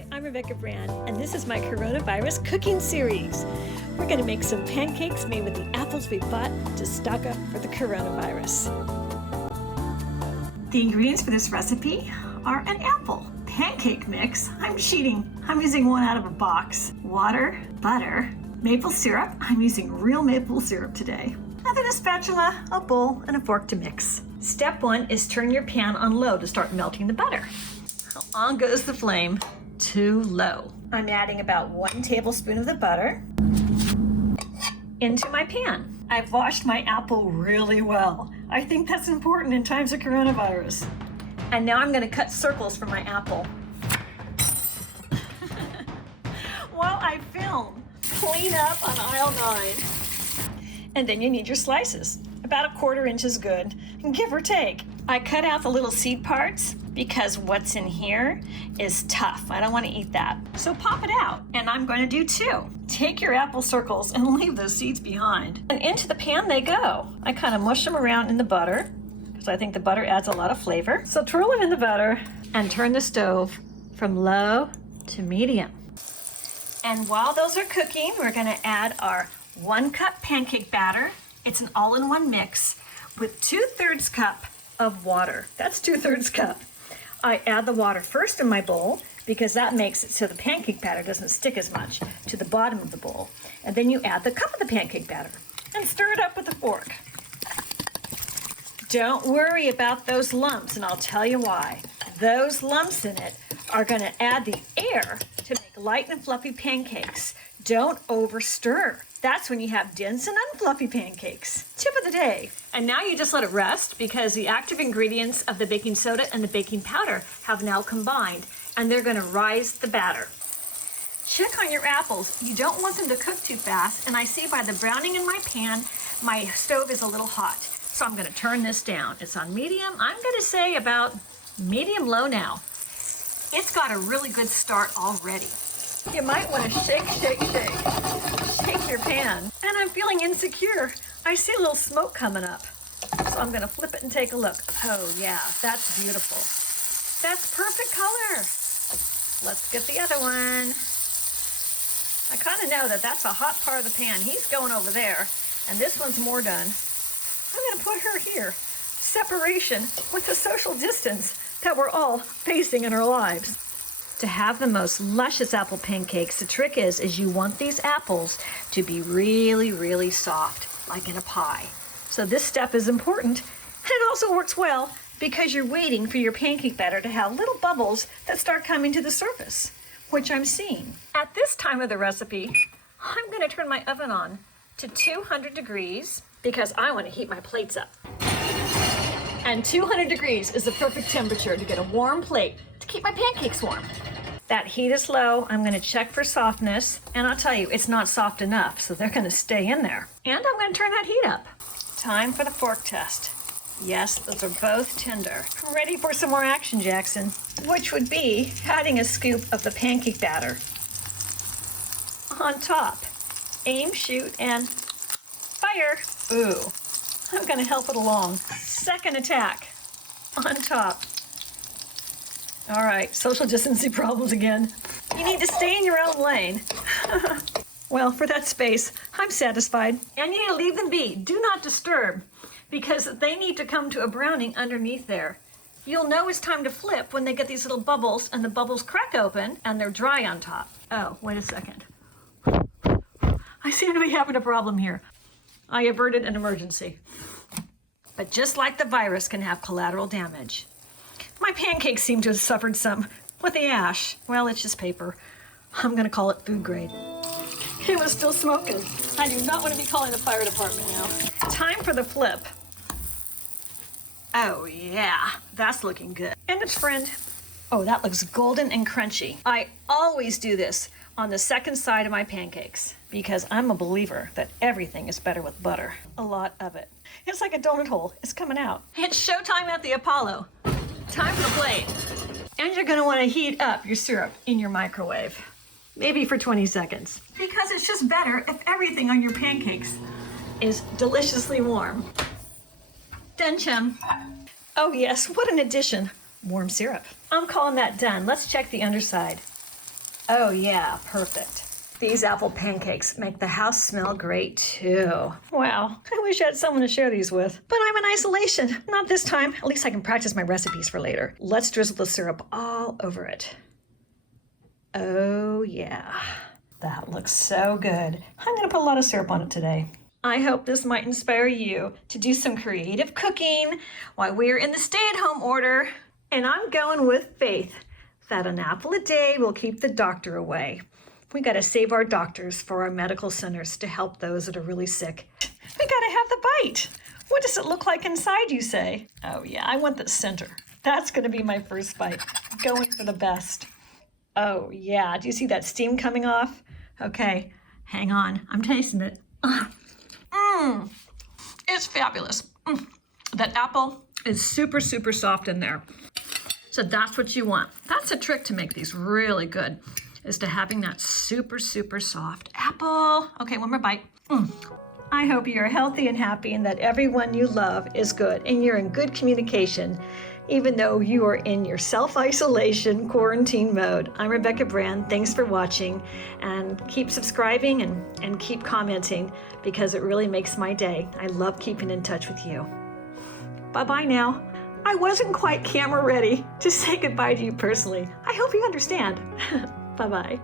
Hi, I'm Rebecca Brand, and this is my coronavirus cooking series. We're going to make some pancakes made with the apples we bought to stock up for the coronavirus. The ingredients for this recipe are an apple, pancake mix. I'm cheating. I'm using one out of a box. Water, butter, maple syrup. I'm using real maple syrup today. And then a spatula, a bowl, and a fork to mix. Step 1 is turn your pan on low to start melting the butter. On goes the flame to low. I'm adding about 1 tablespoon of the butter into my pan. I've washed my apple really well. I think that's important in times of coronavirus. And now I'm going to cut circles for my apple. While I film, clean up on aisle 9. And then you need your slices. About 1/4 inch is good, give or take. I cut out the little seed parts because what's in here is tough. I don't want to eat that. So pop it out, and I'm going to do 2. Take your apple circles and leave those seeds behind. And into the pan they go. I kind of mush them around in the butter because I think the butter adds a lot of flavor. So twirl them in the butter and turn the stove from low to medium. And while those are cooking, we're going to add our 1 cup pancake batter. It's an all-in-one mix with 2/3 cup of water. That's 2/3 cup. I add the water first in my bowl because that makes it so the pancake batter doesn't stick as much to the bottom of the bowl. And then you add the cup of the pancake batter and stir it up with a fork. Don't worry about those lumps, and I'll tell you why. Those lumps in it are going to add the air to make light and fluffy pancakes. Don't over stir. That's when you have dense and unfluffy pancakes. Tip of the day. And now you just let it rest because the active ingredients of the baking soda and the baking powder have now combined, and they're going to rise the batter. Check on your apples. You don't want them to cook too fast, and I see by the browning in my pan, my stove is a little hot. So I'm going to turn this down. It's on medium. I'm going to say about medium-low now. It's got a really good start already. You might want to shake, shake, shake. Shake your pan. And I'm feeling insecure. I see a little smoke coming up. So I'm going to flip it and take a look. Oh yeah, that's beautiful. That's perfect color. Let's get the other one. I kind of know that that's a hot part of the pan. He's going over there. And this one's more done. I'm going to put her here. Separation with the social distance that we're all facing in our lives. To have the most luscious apple pancakes, the trick is you want these apples to be really, really soft, like in a pie. So this step is important, and it also works well because you're waiting for your pancake batter to have little bubbles that start coming to the surface, which I'm seeing. At this time of the recipe, I'm going to turn my oven on to 200 degrees because I want to heat my plates up. And 200 degrees is the perfect temperature to get a warm plate to keep my pancakes warm. That heat is low. I'm going to check for softness, and I'll tell you, it's not soft enough, so they're going to stay in there. And I'm going to turn that heat up. Time for the fork test. Yes, those are both tender. Ready for some more action, Jackson, which would be adding a scoop of the pancake batter on top. Aim, shoot, and fire. Ooh, I'm going to help it along. Second attack on top. All right, social distancing problems again. You need to stay in your own lane. Well, for that space, I'm satisfied. And you need to leave them be. Do not disturb, because they need to come to a browning underneath there. You'll know it's time to flip when they get these little bubbles, and the bubbles crack open, and they're dry on top. Oh, wait a second. I seem to be having a problem here. I averted an emergency. But just like the virus can have collateral damage, my pancakes seem to have suffered some with the ash. Well, it's just paper. I'm going to call it food grade. It was still smoking. I do not want to be calling the fire department now. Time for the flip. Oh yeah, that's looking good. And its friend. Oh, that looks golden and crunchy. I always do this on the second side of my pancakes because I'm a believer that everything is better with butter. A lot of it. It's like a donut hole. It's coming out. It's showtime at the Apollo. Time for the plate. And you're going to want to heat up your syrup in your microwave. Maybe for 20 seconds. Because it's just better if everything on your pancakes is deliciously warm. Done, chum. Oh yes, what an addition. Warm syrup. I'm calling that done. Let's check the underside. Oh yeah, perfect. These apple pancakes make the house smell great too. Wow, I wish I had someone to share these with. But I'm in isolation. Not this time. At least I can practice my recipes for later. Let's drizzle the syrup all over it. Oh yeah, that looks so good. I'm gonna put a lot of syrup on it today. I hope this might inspire you to do some creative cooking while we're in the stay-at-home order. And I'm going with faith that an apple a day will keep the doctor away. We gotta save our doctors for our medical centers to help those that are really sick. We gotta have the bite. What does it look like inside, you say? Oh yeah, I want the center. That's gonna be my first bite. Going for the best. Oh yeah, do you see that steam coming off? Okay, hang on, I'm tasting it. It's fabulous. That apple is super, super soft in there. So that's what you want. That's a trick to make these really good, is to having that super, super soft apple. Okay, one more bite. I hope you're healthy and happy and that everyone you love is good and you're in good communication, even though you are in your self-isolation quarantine mode. I'm Rebecca Brand. Thanks for watching, and keep subscribing and keep commenting because it really makes my day. I love keeping in touch with you. Bye-bye now. I wasn't quite camera ready to say goodbye to you personally. I hope you understand. Bye-bye.